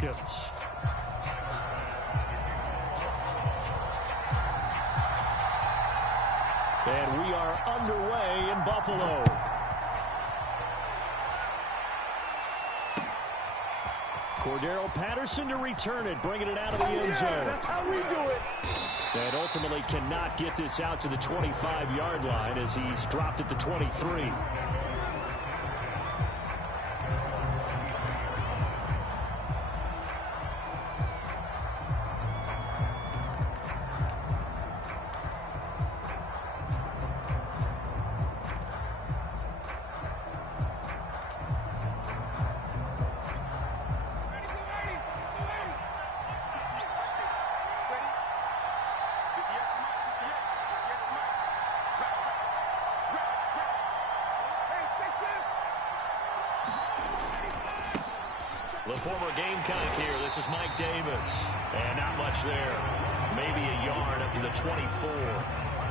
Falcons. And we are underway in Buffalo. Cordero Patterson to return it, bringing it out of the end zone. That's how we do it. And ultimately cannot get this out to the 25-yard line as he's dropped at the 23. The former Gamecock here. This is Mike Davis. And not much there. Maybe a yard up to the 24.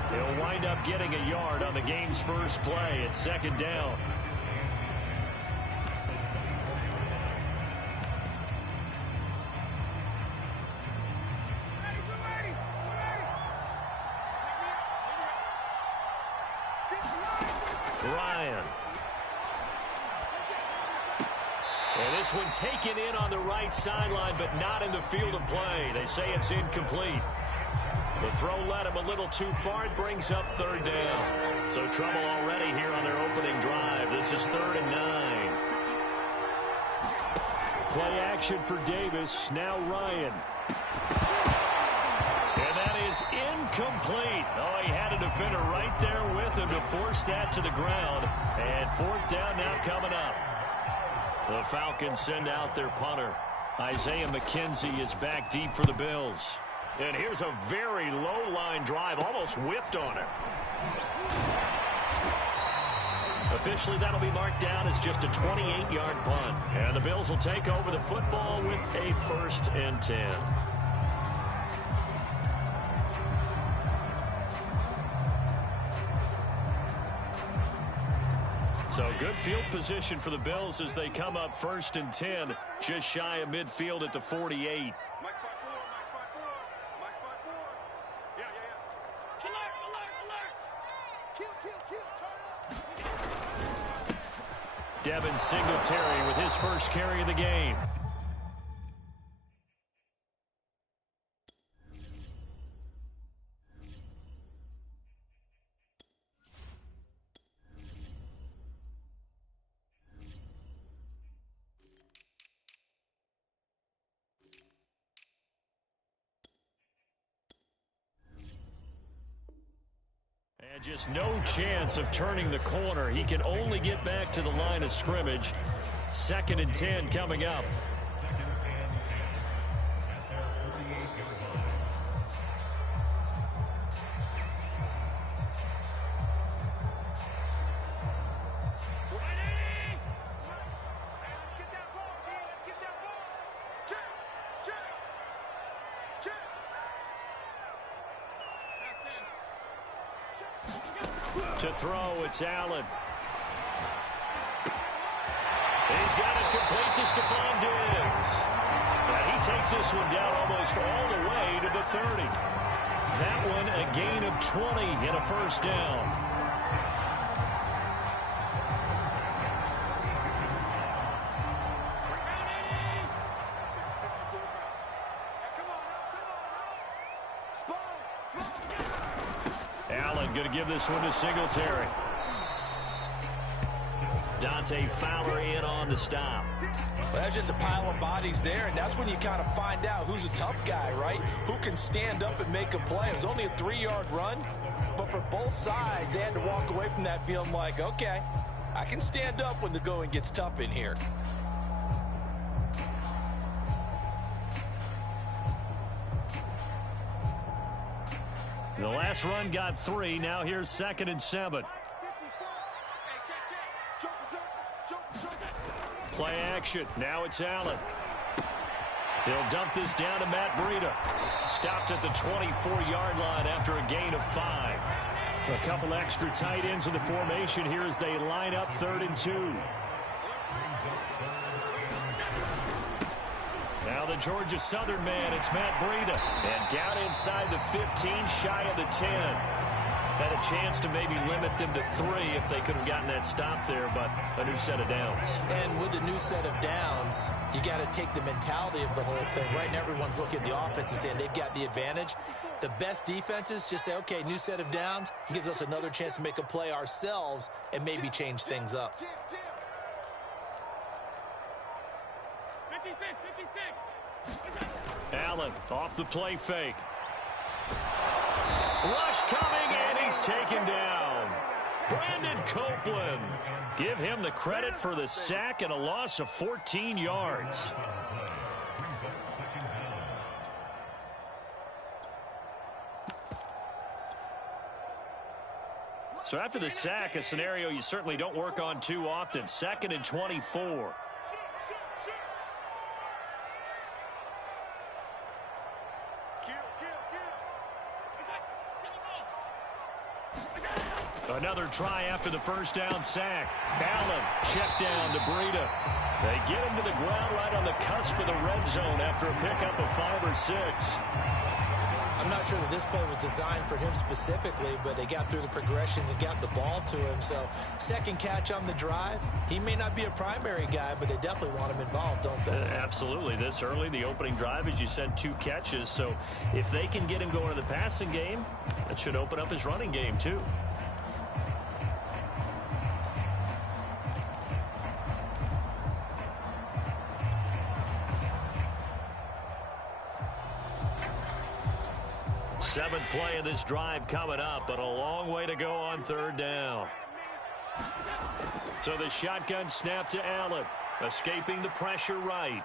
He'll wind up getting a yard on the game's first play. It's second down. Ryan. And this one taken in on the right sideline, but not in the field of play. They say it's incomplete. The throw led him a little too far. It brings up third down. So trouble already here on their opening drive. This is 3rd and 9. Play action for Davis. Now Ryan. And that is incomplete. Oh, he had a defender right there with him to force that to the ground. And 4th down now coming up. The Falcons send out their punter. Isaiah McKenzie is back deep for the Bills. And here's a very low-line drive, almost whiffed on it. Officially, that'll be marked down as just a 28-yard punt. And the Bills will take over the football with a 1st and 10. So good field position for the Bills as they come up 1st and 10, just shy of midfield at the 48. Devin Singletary with his first carry of the game. And just no chance of turning the corner. He can only get back to the line of scrimmage. 2nd and 10 coming up. To throw, it's Allen. He's got it complete to Stephon Diggs. And he takes this one down almost all the way to the 30. That one a gain of 20 and a 1st down. Allen going to give this one to Singletary. Dante Fowler in on the stop. Well, there's just a pile of bodies there, and that's when you kind of find out who's a tough guy, right? Who can stand up and make a play. It was only a 3-yard run, but for both sides, they had to walk away from that feeling like, okay, I can stand up when the going gets tough in here. The last run got 3. Now here's 2nd and 7. Play action. Now it's Allen. He'll dump this down to Matt Breida. Stopped at the 24-yard line after a gain of 5. A couple extra tight ends in the formation here as they line up 3rd and 2. Now the Georgia Southern man, it's Matt Breida. And down inside the 15, shy of the 10. Had a chance to maybe limit them to 3 if they could have gotten that stop there, but a new set of downs. And with the new set of downs, you got to take the mentality of the whole thing. Right now, everyone's looking at the offense and saying they've got the advantage. The best defenses just say, okay, new set of downs. It gives us another chance to make a play ourselves and maybe change things up. 56. Allen off the play fake. Rush coming, and he's taken down. Brandon Copeland. Give him the credit for the sack and a loss of 14 yards. So after the sack, a scenario you certainly don't work on too often. 2nd and 24. Another try after the first down sack. Allen, check down to Breida. They get him to the ground right on the cusp of the red zone after a pickup of 5 or 6. I'm not sure that this play was designed for him specifically, but they got through the progressions and got the ball to him. So, second catch on the drive. He may not be a primary guy, but they definitely want him involved, don't they? Absolutely. This early, the opening drive, as you said, 2 catches. So, if they can get him going in the passing game, that should open up his running game, too. Seventh play of this drive coming up, but a long way to go on 3rd down. So the shotgun snap to Allen, escaping the pressure right.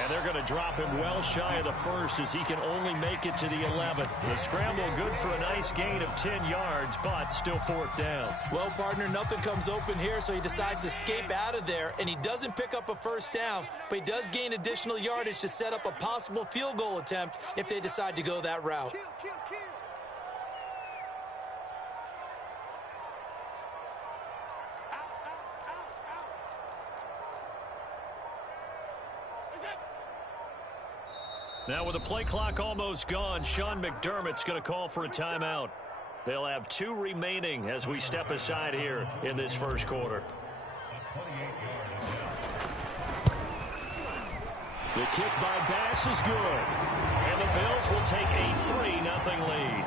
And they're going to drop him well shy of the 1st as he can only make it to the 11. The scramble good for a nice gain of 10 yards, but still 4th down. Well, partner, nothing comes open here, so he decides to escape out of there, and he doesn't pick up a 1st down, but he does gain additional yardage to set up a possible field goal attempt if they decide to go that route. Now with the play clock almost gone, Sean McDermott's going to call for a timeout. They'll have 2 remaining as we step aside here in this 1st quarter. The kick by Bass is good. And the Bills will take a 3-0 lead.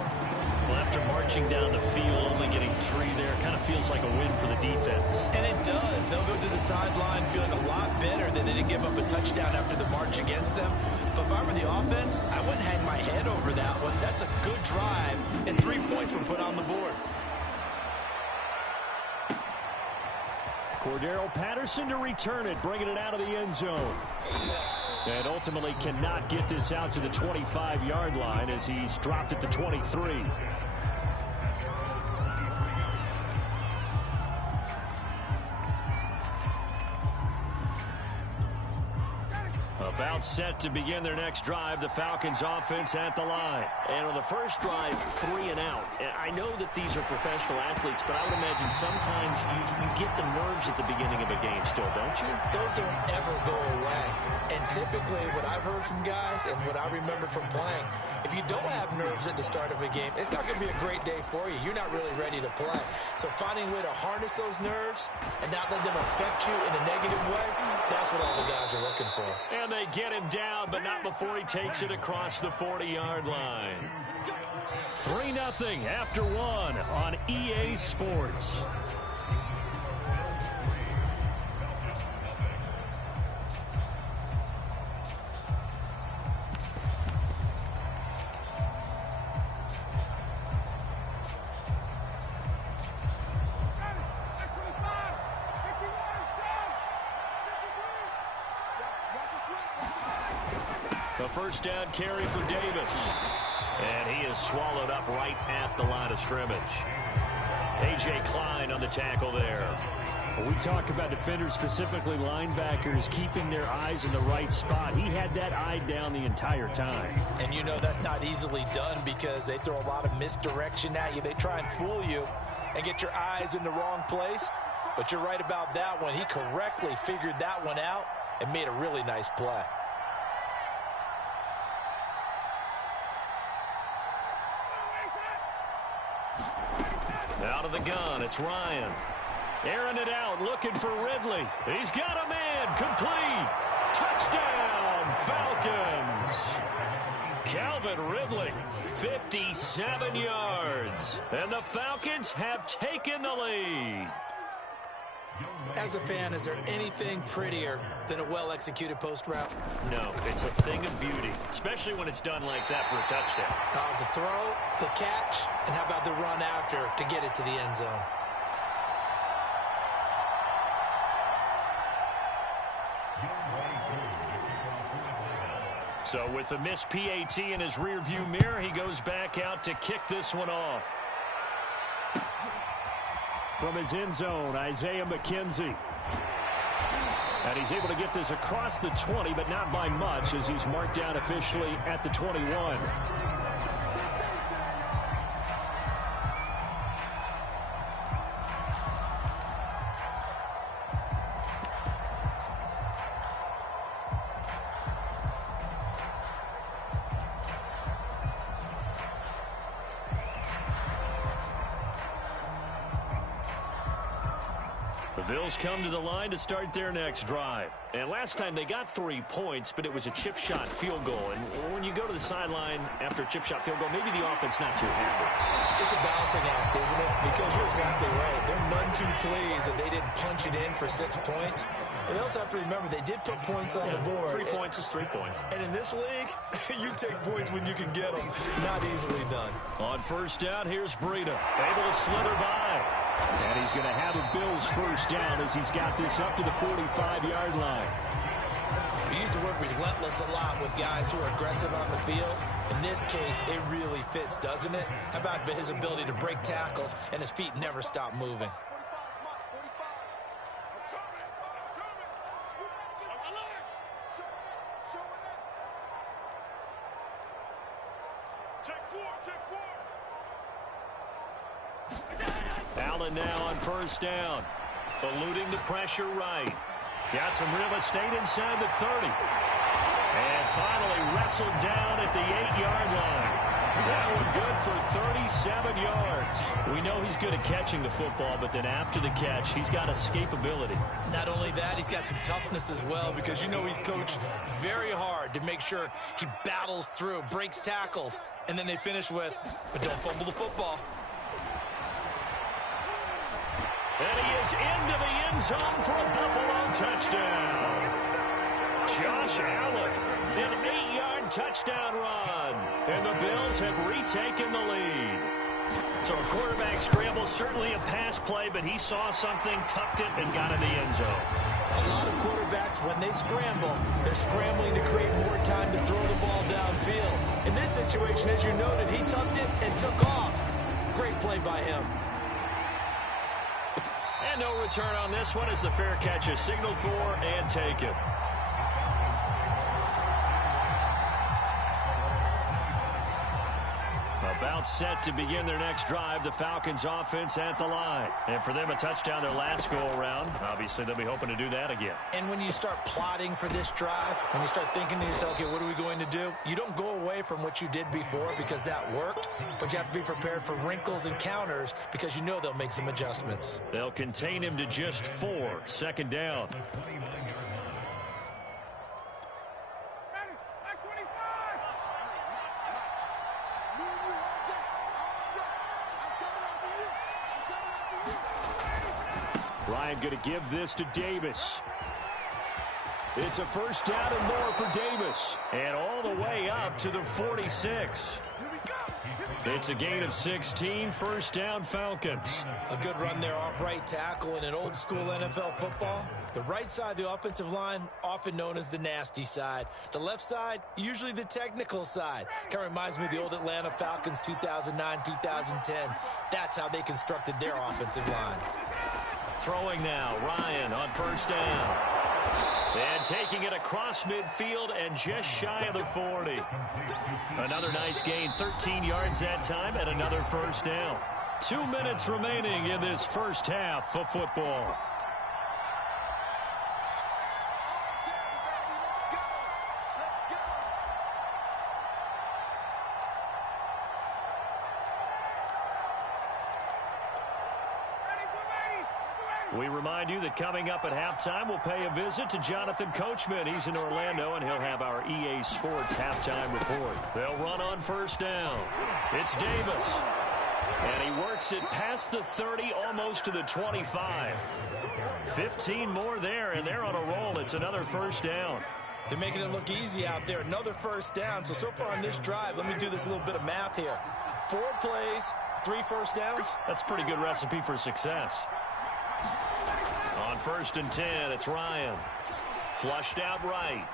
Well, after marching down the field, only getting 3 there, kind of feels like a win for the defense. And it does. They'll go to the sideline feeling a lot better that they didn't give up a touchdown after the march against them. But if I were the offense, I wouldn't hang my head over that one. That's a good drive, and 3 points were put on the board. Cordero Patterson to return it, bringing it out of the end zone. And ultimately cannot get this out to the 25-yard line as he's dropped it to 23. About set to begin their next drive. The Falcons offense at the line. And on the first drive, 3 and out. And I know that these are professional athletes, but I would imagine sometimes you get the nerves at the beginning of a game still, don't you? Those don't ever go away. And typically what I've heard from guys and what I remember from playing, if you don't have nerves at the start of a game, it's not going to be a great day for you. You're not really ready to play. So finding a way to harness those nerves and not let them affect you in a negative way, that's what all the guys are looking for. And they get him down, but not before he takes it across the 40-yard line. 3-0 after 1 on EA Sports. The first down carry for Davis. And he is swallowed up right at the line of scrimmage. A.J. Klein on the tackle there. When we talk about defenders, specifically linebackers, keeping their eyes in the right spot. He had that eye down the entire time. And you know that's not easily done because they throw a lot of misdirection at you. They try and fool you and get your eyes in the wrong place. But you're right about that one. He correctly figured that one out and made a really nice play. Out of the gun, it's Ryan. Airing it out, looking for Ridley. He's got a man, complete. Touchdown, Falcons. Calvin Ridley, 57 yards. And the Falcons have taken the lead. As a fan, is there anything prettier than a well-executed post route? No, it's a thing of beauty, especially when it's done like that for a touchdown. The throw, the catch, and how about the run after to get it to the end zone? So with the missed PAT in his rearview mirror, he goes back out to kick this one off. From his end zone, Isaiah McKenzie. And he's able to get this across the 20, but not by much, as he's marked down officially at the 21. Bills come to the line to start their next drive. And last time they got 3 points, but it was a chip shot field goal. And when you go to the sideline after a chip shot field goal, maybe the offense not too happy. It's a balancing act, isn't it? Because you're exactly right. They're none too pleased that they didn't punch it in for 6 points. But they also have to remember they did put points on the board. 3 points is 3 points. And in this league, you take points when you can get them. Not easily done. On first down, here's Breida. Able to slither by. And he's going to have a Bills first down as he's got this up to the 45-yard line. We use the word relentless a lot with guys who are aggressive on the field. In this case, it really fits, doesn't it? How about his ability to break tackles and his feet never stop moving? Allen now on first down. Eluding the pressure right. Got some real estate inside the 30. And finally wrestled down at the 8-yard line. That one good for 37 yards. We know he's good at catching the football, but then after the catch, he's got escapability. Not only that, he's got some toughness as well, because you know he's coached very hard to make sure he battles through, breaks tackles, and then they finish with, but don't fumble the football. And he is into the end zone for a Buffalo touchdown. Josh Allen, an 8-yard touchdown run. And the Bills have retaken the lead. So a quarterback scramble, certainly a pass play, but he saw something, tucked it, and got in the end zone. A lot of quarterbacks, when they scramble, they're scrambling to create more time to throw the ball downfield. In this situation, as you noted, he tucked it and took off. Great play by him. And no return on this one as the fair catch is signaled for and taken. About set to begin their next drive, the Falcons offense at the line. And for them, a touchdown their last go-around. Obviously, they'll be hoping to do that again. And when you start plotting for this drive, when you start thinking to yourself, okay, what are we going to do? You don't go away from what you did before because that worked, but you have to be prepared for wrinkles and counters because you know they'll make some adjustments. They'll contain him to just 4. Second down. Ryan going to give this to Davis. It's a first down and more for Davis. And all the way up to the 46. It's a gain of 16, first down Falcons. A good run there off right tackle in an old school NFL football. The right side of the offensive line, often known as the nasty side. The left side, usually the technical side. Kind of reminds me of the old Atlanta Falcons 2009, 2010. That's how they constructed their offensive line. Throwing now, Ryan on first down. And taking it across midfield and just shy of the 40. Another nice gain, 13 yards that time, and another first down. 2 minutes remaining in this first half of football. We remind you that coming up at halftime, we'll pay a visit to Jonathan Coachman. He's in Orlando, and he'll have our EA Sports halftime report. They'll run on first down. It's Davis. And he works it past the 30, almost to the 25. 15 more there, and they're on a roll. It's another first down. They're making it look easy out there. Another first down. So far on this drive, let me do this little bit of math here. 4 plays, 3 first downs. That's a pretty good recipe for success. On first and 10, it's Ryan. Flushed out right.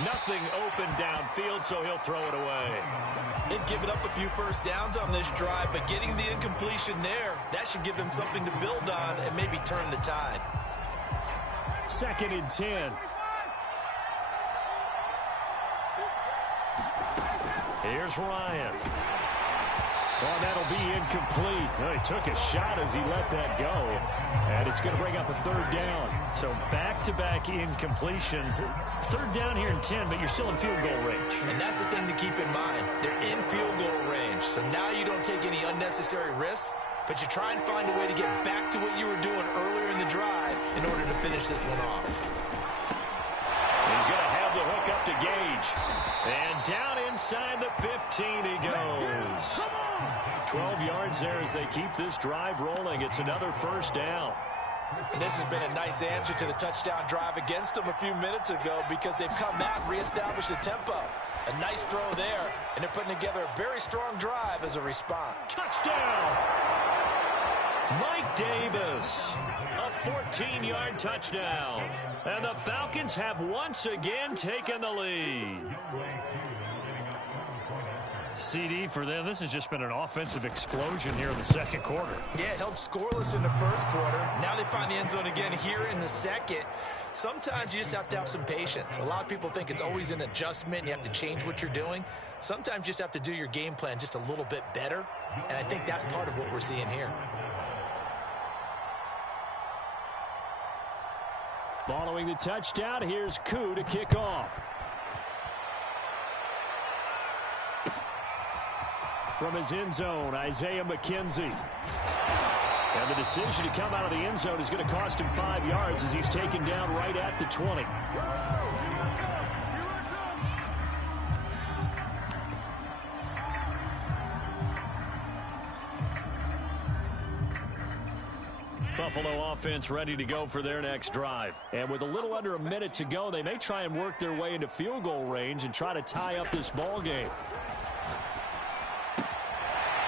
Nothing open downfield, so he'll throw it away. They've given up a few first downs on this drive, but getting the incompletion there, that should give them something to build on and maybe turn the tide. Second and 10. Here's Ryan. Well, that'll be incomplete. Well, he took a shot as he let that go, and it's going to bring up a third down. So back-to-back incompletions. Third down here in 10, but you're still in field goal range. And that's the thing to keep in mind. They're in field goal range, so now you don't take any unnecessary risks, but you try and find a way to get back to what you were doing earlier in the drive in order to finish this one off. He's going to have the hook up to Gage. And down inside the 15 he goes. 12 yards there as they keep this drive rolling. It's another first down. And this has been a nice answer to the touchdown drive against them a few minutes ago because they've come out and reestablished the tempo. A nice throw there, and they're putting together a very strong drive as a response. Touchdown! Mike Davis. A 14-yard touchdown. And the Falcons have once again taken the lead. CD for them, this has just been an offensive explosion here in the second quarter. Yeah, held scoreless in the first quarter. Now they find the end zone again here in the second. Sometimes you just have to have some patience. A lot of people think it's always an adjustment. You have to change what you're doing. Sometimes you just have to do your game plan just a little bit better. And I think that's part of what we're seeing here. Following the touchdown, here's Koo to kick off. From his end zone, Isaiah McKenzie. And the decision to come out of the end zone is going to cost him 5 yards as he's taken down right at the 20. Buffalo offense ready to go for their next drive. And with a little under a minute to go, they may try and work their way into field goal range and try to tie up this ball game.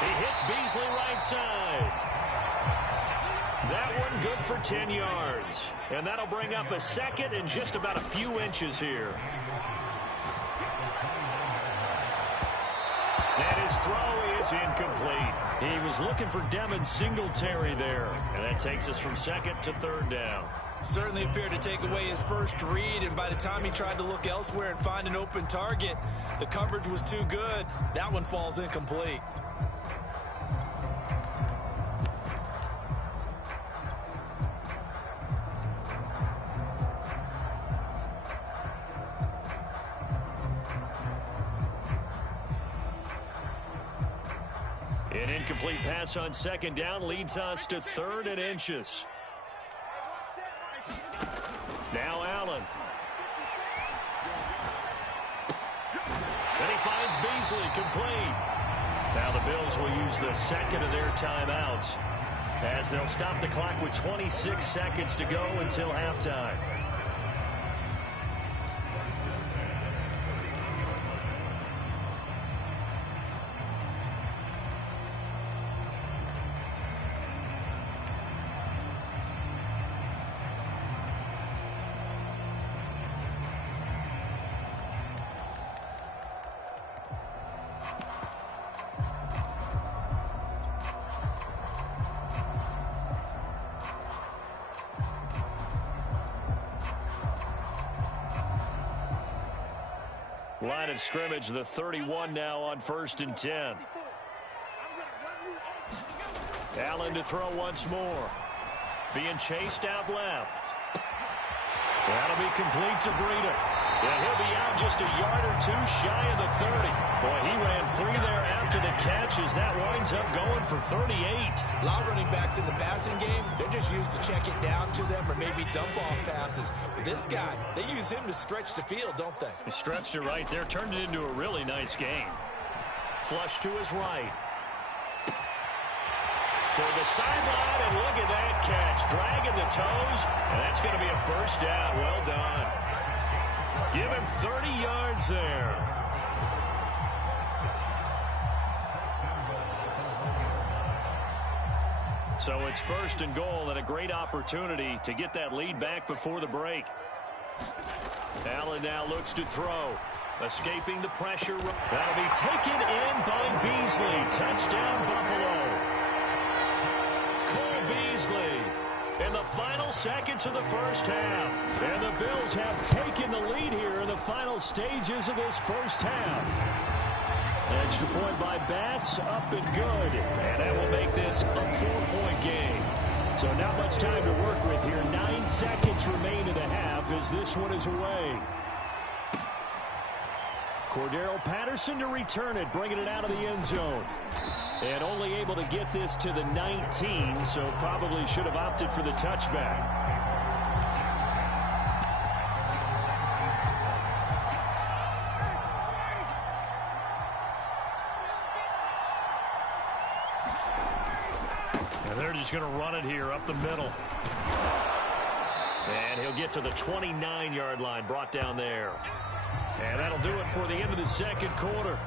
He hits Beasley right side. That one good for 10 yards. And that'll bring up a second and just about a few inches here. And his throw is incomplete. He was looking for Devin Singletary there. And that takes us from second to third down. Certainly appeared to take away his first read, and by the time he tried to look elsewhere and find an open target, the coverage was too good. That one falls incomplete. An incomplete pass on second down leads us to third and inches. Now Allen. And he finds Beasley complete. Now the Bills will use the second of their timeouts as they'll stop the clock with 26 seconds to go until halftime. Line of scrimmage, the 31 now on first and 10. Allen to throw once more. Being chased out left. That'll be complete to Breida. And he'll be out just a yard or two shy of the 30. Boy, he ran free there after the catch as that winds up going for 38. A lot of running backs in the passing game, they're just used to check it down to them or maybe dump off passes. But this guy, they use him to stretch the field, don't they? He stretched it right there, turned it into a really nice game. Flush to his right. Toward the sideline, and look at that catch. Dragging the toes, and that's going to be a first down. Well done. Give him 30 yards there. So it's first and goal, and a great opportunity to get that lead back before the break. Allen now looks to throw. Escaping the pressure. That'll be taken in by Beasley. Touchdown, Buffalo. Cole Beasley in the final seconds of the first half. And the Bills have taken the lead here in the final stages of this first half. Extra point by Bass, up and good. And that will make this a 4-point game. So not much time to work with here. 9 seconds remain in the half as this one is away. Cordero Patterson to return it, bringing it out of the end zone. And only able to get this to the 19, so probably should have opted for the touchback. And they're just going to run it here up the middle. And he'll get to the 29-yard line, brought down there. And that'll do it for the end of the second quarter.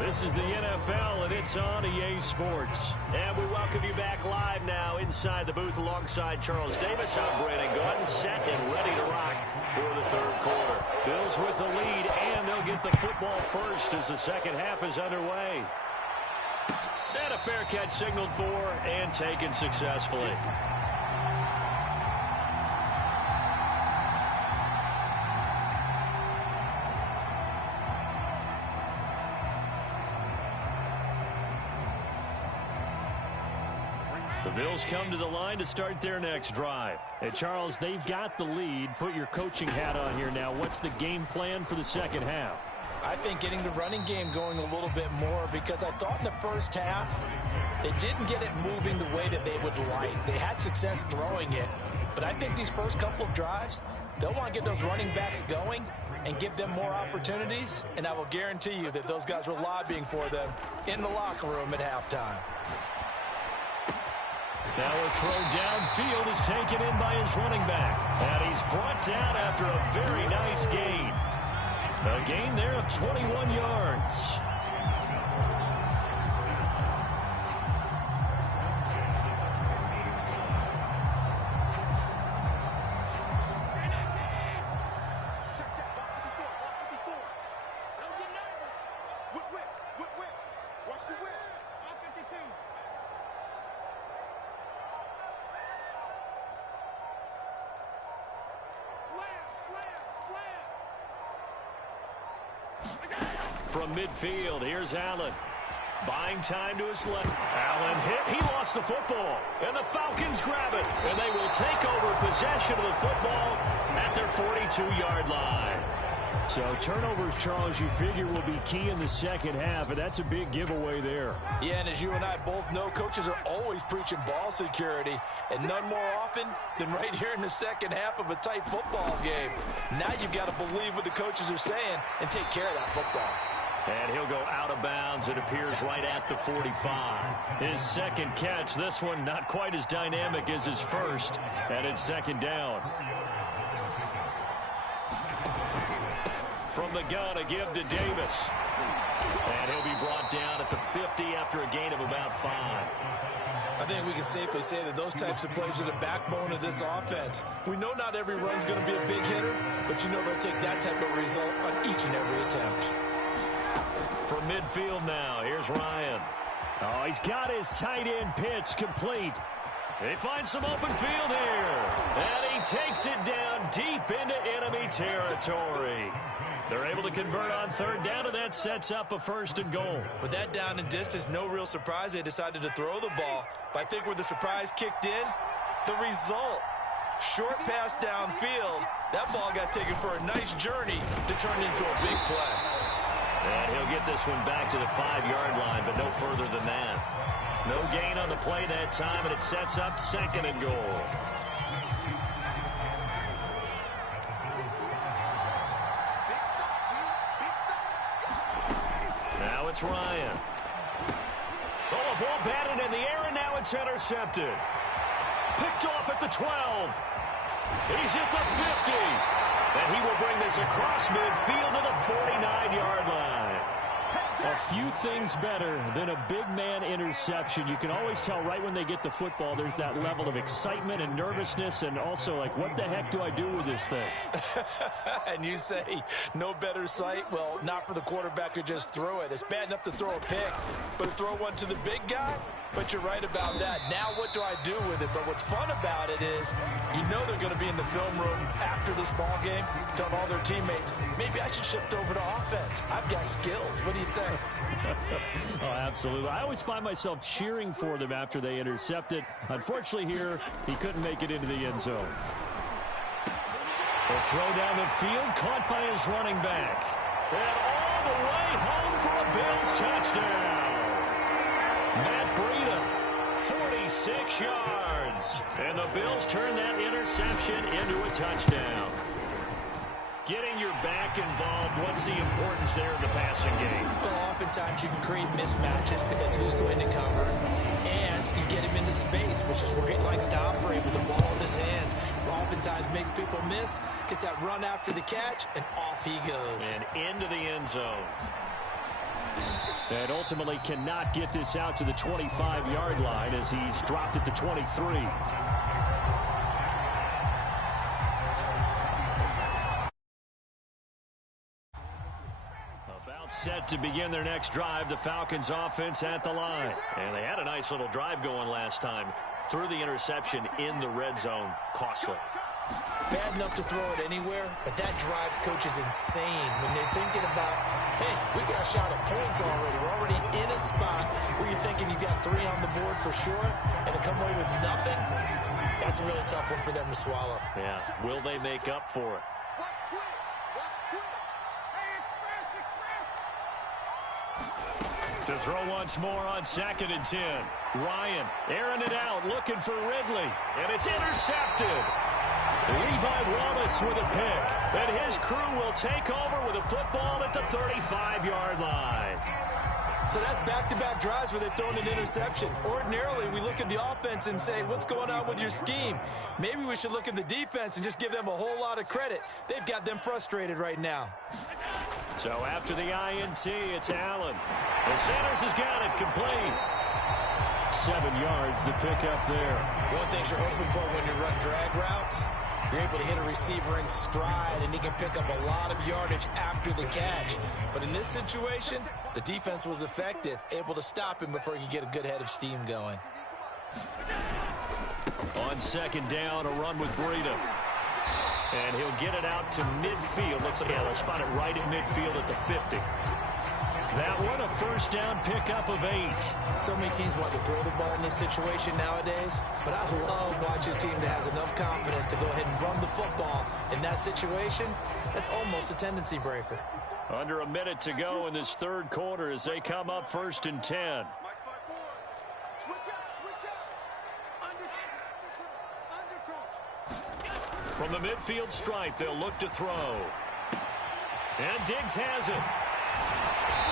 This is the NFL, and it's on EA Sports. And we welcome you back live now inside the booth alongside Charles Davis. I'm Brandon Gordon, set and ready to rock for the third quarter. Bills with the lead, and they'll get the football first as the second half is underway. And a fair catch signaled for and taken successfully. The Bills come to the line to start their next drive. Hey, Charles, they've got the lead. Put your coaching hat on here now. What's the game plan for the second half? I think getting the running game going a little bit more, because I thought in the first half they didn't get it moving the way that they would like. They had success throwing it, but I think these first couple of drives, they'll want to get those running backs going and give them more opportunities, and I will guarantee you that those guys were lobbying for them in the locker room at halftime. Now a throw downfield is taken in by his running back. And he's brought down after a very nice gain. A gain there of 21 yards. From midfield, here's Allen. Buying time to his left. Allen hit. He lost the football. And the Falcons grab it. And they will take over possession of the football at their 42-yard line. So turnovers, Charles, you figure will be key in the second half, and that's a big giveaway there. Yeah, and as you and I both know, coaches are always preaching ball security, and none more often than right here in the second half of a tight football game. Now you've got to believe what the coaches are saying and take care of that football. And he'll go out of bounds. It appears right at the 45. His second catch, this one not quite as dynamic as his first, and it's second down. From the gun, a give to Davis. And he'll be brought down at the 50 after a gain of about 5. I think we can safely say that those types of plays are the backbone of this offense. We know not every run's going to be a big hitter, but you know they'll take that type of result on each and every attempt. From midfield now, here's Ryan. Oh, he's got his tight end pitch complete. They find some open field here. And he takes it down deep into enemy territory. They're able to convert on third down, and that sets up a first and goal. With that down and distance, no real surprise they decided to throw the ball. But I think where the surprise kicked in, the result. Short pass downfield. That ball got taken for a nice journey to turn into a big play. And he'll get this one back to the 5-yard line, but no further than that. No gain on the play that time, and it sets up 2nd and goal. Now it's Ryan. Oh, a ball batted in the air, and now it's intercepted. Picked off at the 12. He's hit the 50. And he will bring this across midfield to the 49-yard line. A few things better than a big man interception. You can always tell right when they get the football, there's that level of excitement and nervousness, and also like, what the heck do I do with this thing? And you say no better sight? Well, not for the quarterback to just throw it. It's bad enough to throw a pick, but to throw one to the big guy? But you're right about that. Now what do I do with it? But what's fun about it is you know they're going to be in the film room after this ball game telling all their teammates, maybe I should shift over to offense. I've got skills. What do you think? Oh, absolutely. I always find myself cheering for them after they intercept it. Unfortunately here, he couldn't make it into the end zone. A throw down the field, caught by his running back. And all the way home for a Bills touchdown. Matt Breida, 46 yards. And the Bills turn that interception into a touchdown. Getting your back involved, what's the importance there in the passing game? Well, oftentimes you can create mismatches because who's going to cover, and you get him into space, which is where he likes to operate with the ball in his hands. It oftentimes makes people miss, gets that run after the catch, and off he goes. And into the end zone. And ultimately cannot get this out to the 25-yard line as he's dropped it to 23. Set to begin their next drive, the Falcons offense at the line. And they had a nice little drive going last time. Threw the interception in the red zone. Costly. Bad enough to throw it anywhere, but that drives coaches insane when they're thinking about, hey, we got a shot at points already. We're already in a spot where you're thinking you got 3 on the board for sure, and to come away with nothing, that's a really tough one for them to swallow. Yeah, will they make up for it? To throw once more on 2nd and 10. Ryan airing it out, looking for Ridley. And it's intercepted. Levi Wallace with a pick. And his crew will take over with a football at the 35-yard line. So that's back-to-back drives where they've thrown an interception. Ordinarily, we look at the offense and say, what's going on with your scheme? Maybe we should look at the defense and just give them a whole lot of credit. They've got them frustrated right now. So after the INT, it's Allen. The Sanders has got it complete. 7 yards, the pickup there. One thing you're hoping for when you run drag routes, you're able to hit a receiver in stride, and he can pick up a lot of yardage after the catch. But in this situation, the defense was effective, able to stop him before he could get a good head of steam going. On 2nd down, a run with Breida. And he'll get it out to midfield. They'll spot it right at midfield at the 50. That one, a 1st down pickup of 8. So many teams want to throw the ball in this situation nowadays, but I love watching a team that has enough confidence to go ahead and run the football. In that situation, that's almost a tendency breaker. Under a minute to go in this 3rd quarter as they come up 1st and 10. From the midfield stripe, they'll look to throw. And Diggs has it.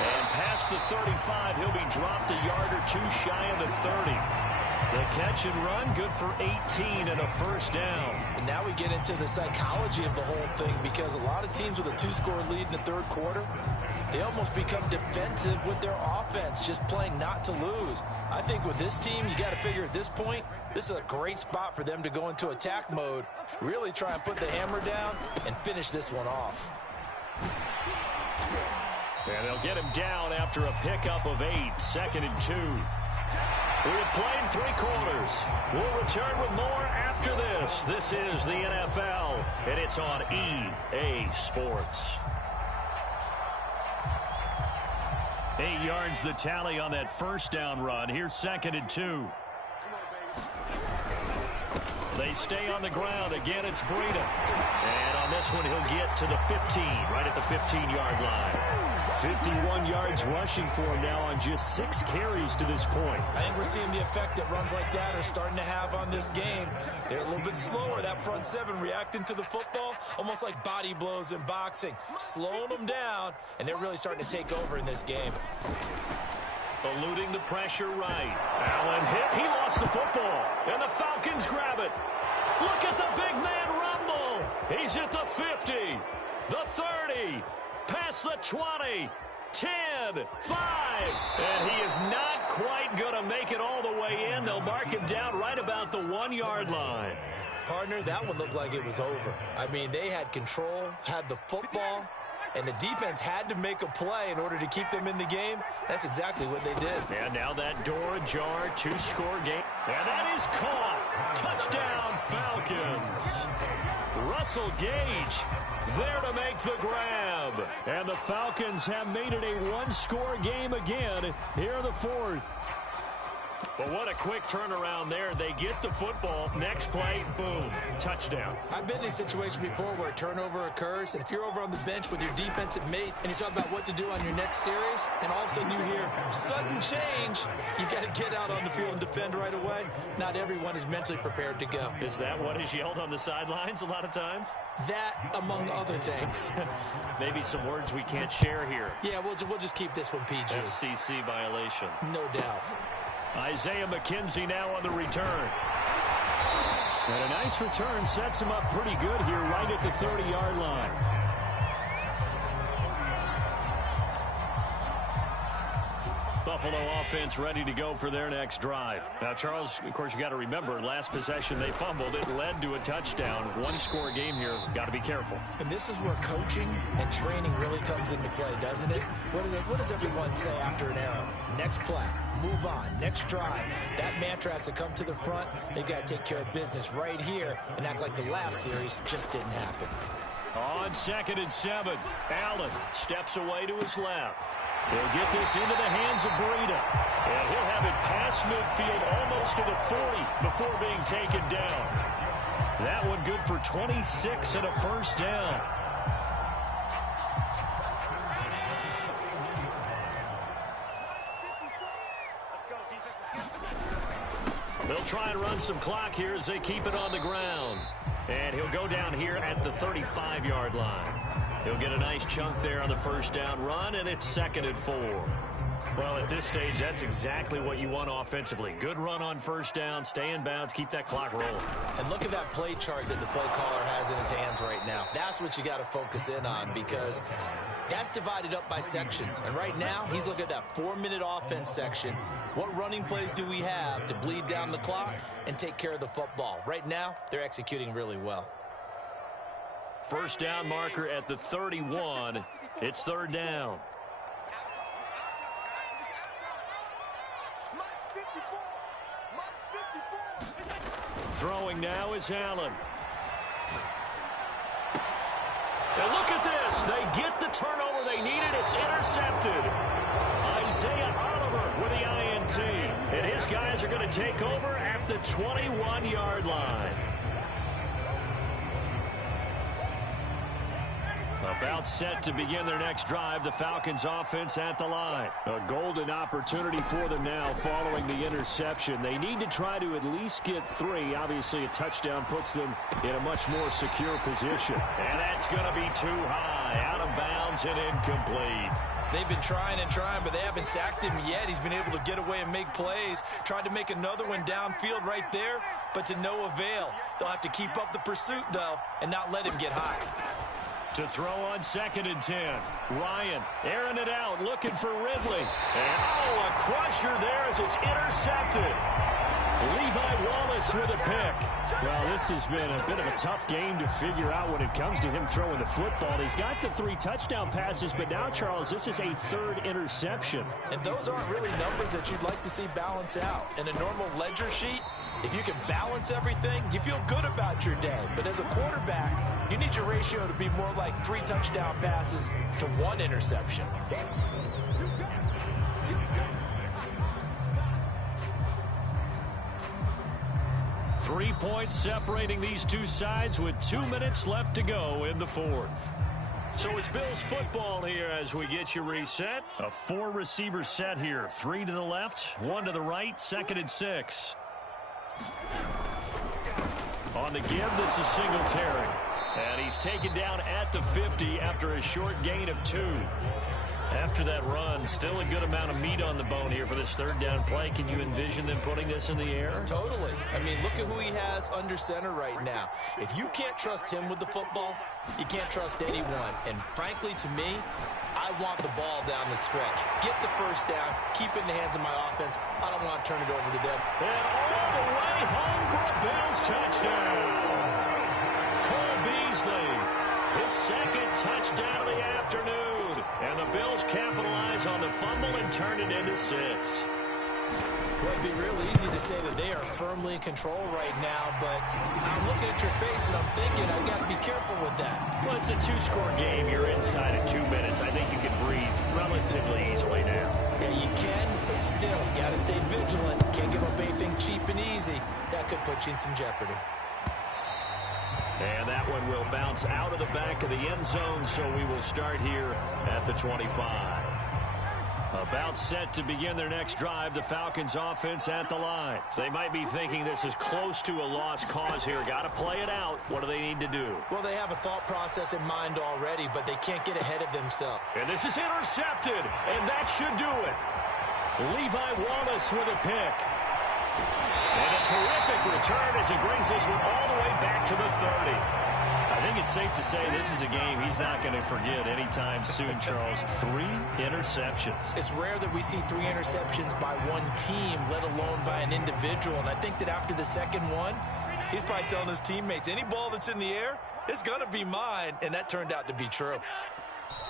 And past the 35, he'll be dropped a yard or 2 shy of the 30. The catch and run, good for 18 and a 1st down. And now we get into the psychology of the whole thing, because a lot of teams with a 2-score lead in the 3rd quarter, they almost become defensive with their offense, just playing not to lose. I think with this team, you got to figure at this point, this is a great spot for them to go into attack mode, really try and put the hammer down and finish this one off. And they'll get him down after a pickup of 8, 2nd and 2. We have played 3 quarters. We'll return with more after this. This is the NFL, and it's on EA Sports. 8 yards the tally on that 1st down run. Here's 2nd and 2. They stay on the ground. Again, it's Breida. And on this one, he'll get to the 15, right at the 15-yard line. 51 yards rushing for him now on just 6 carries to this point. I think we're seeing the effect that runs like that are starting to have on this game. They're a little bit slower, that front seven reacting to the football, almost like body blows in boxing, slowing them down, and they're really starting to take over in this game. Eluding the pressure right. Allen hit. He lost the football, and the Falcons grab it. Look at the big man rumble. He's at the 50, the 30, past the 20, 10, 5. And he is not quite going to make it all the way in. They'll mark him down right about the 1-yard line. Partner, that one looked like it was over. I mean, they had control, had the football, and the defense had to make a play in order to keep them in the game. That's exactly what they did. And now that door ajar, 2-score game. And that is caught. Touchdown, Falcons. Russell Gage there to make the grab. And the Falcons have made it a 1-score game again here in the 4th. But what a quick turnaround there. They get the football. Next play, boom, touchdown. I've been in a situation before where a turnover occurs, and if you're over on the bench with your defensive mate and you talk about what to do on your next series, and all of a sudden you hear sudden change, you got to get out on the field and defend right away. Not everyone is mentally prepared to go. Is that what is yelled on the sidelines a lot of times? That, among other things. Maybe some words we can't share here. Yeah, we'll just keep this one PG. FCC violation. No doubt. Isaiah McKenzie now on the return. And a nice return sets him up pretty good here right at the 30-yard line. Buffalo offense ready to go for their next drive. Now, Charles, of course, you got to remember, last possession they fumbled. It led to a touchdown. 1-score game here. Got to be careful. And this is where coaching and training really comes into play, doesn't it? What does everyone say after an error? Next play, move on, next drive. That mantra has to come to the front. They've got to take care of business right here and act like the last series just didn't happen. On 2nd and 7, Allen steps away to his left. He'll get this into the hands of Breida. And he'll have it past midfield almost to the 40 before being taken down. That one good for 26 and a first down. They'll try and run some clock here as they keep it on the ground. And he'll go down here at the 35-yard line. He'll get a nice chunk there on the first down run, and it's 2nd and 4. Well, at this stage, that's exactly what you want offensively. Good run on first down, stay in bounds, keep that clock rolling. And look at that play chart that the play caller has in his hands right now. That's what you got to focus in on, because that's divided up by sections. And right now, he's looking at that 4-minute offense section. What running plays do we have to bleed down the clock and take care of the football? Right now, they're executing really well. First down marker at the 31. It's 3rd down. Throwing now is Allen. And look at this. They get the turnover they needed. It's intercepted. Isaiah Oliver with the INT. And his guys are going to take over at the 21-yard line. About set to begin their next drive. The Falcons offense at the line. A golden opportunity for them now following the interception. They need to try to at least get 3. Obviously, a touchdown puts them in a much more secure position. And that's going to be too high. Out of bounds and incomplete. They've been trying and trying, but they haven't sacked him yet. He's been able to get away and make plays. Tried to make another one downfield right there, but to no avail. They'll have to keep up the pursuit, though, and not let him get high. To throw on 2nd and 10. Ryan airing it out, looking for Ridley. And, oh, a crusher there as it's intercepted. Levi Wallace with a pick. Well, this has been a bit of a tough game to figure out when it comes to him throwing the football. He's got the 3 touchdown passes, but now, Charles, this is a 3rd interception. And those aren't really numbers that you'd like to see balance out. In a normal ledger sheet, if you can balance everything, you feel good about your day. But as a quarterback, you need your ratio to be more like 3 touchdown passes to 1 interception. 3 points separating these two sides with 2 minutes left to go in the fourth. So it's Bills football here as we get you reset. A 4-receiver set here. 3 to the left, 1 to the right, 2nd and 6. On the give, this is Singletary. And he's taken down at the 50 after a short gain of 2. After that run, still a good amount of meat on the bone here for this 3rd down play. Can you envision them putting this in the air? Totally. I mean, look at who he has under center right now. If you can't trust him with the football, you can't trust anyone. And frankly, to me, I want the ball down the stretch. Get the 1st down, keep it in the hands of my offense. I don't want to turn it over to them. And all the way home for a Bills touchdown. Cole Beasley, his 2nd touchdown of the afternoon. And the Bills capitalize on the fumble and turn it into 6. Well, it'd be real easy to say that they are firmly in control right now, but I'm looking at your face and I'm thinking I've got to be careful with that. Well, it's a 2-score game. You're inside of 2 minutes. I think you can breathe relatively easily now. Yeah, you can, but still, you got to stay vigilant. Can't give up anything cheap and easy. That could put you in some jeopardy. And that one will bounce out of the back of the end zone, so we will start here at the 25. About set to begin their next drive, the Falcons offense at the line. They might be thinking this is close to a lost cause here. Got to play it out. What do they need to do? Well, they have a thought process in mind already, but they can't get ahead of themselves. And this is intercepted, and that should do it. Levi Wallace with a pick. And a terrific return as he brings this one all the way back to the 30. I think it's safe to say this is a game he's not going to forget anytime soon, Charles. 3 interceptions. It's rare that we see 3 interceptions by one team, let alone by an individual. And I think that after the 2nd one, he's probably telling his teammates, any ball that's in the air, it's going to be mine. And that turned out to be true.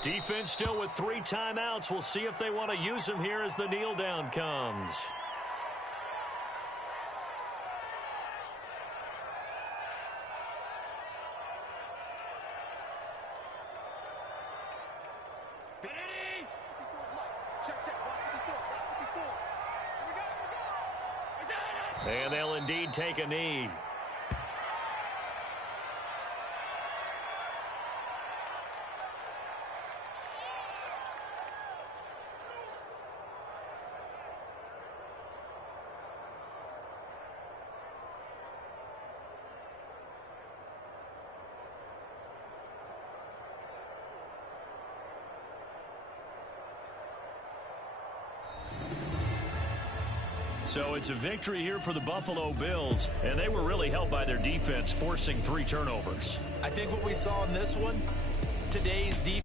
Defense still with 3 timeouts. We'll see if they want to use them here as the kneel down comes. And they'll indeed take a knee. So it's a victory here for the Buffalo Bills, and they were really helped by their defense, forcing 3 turnovers. I think what we saw in this one, today's defense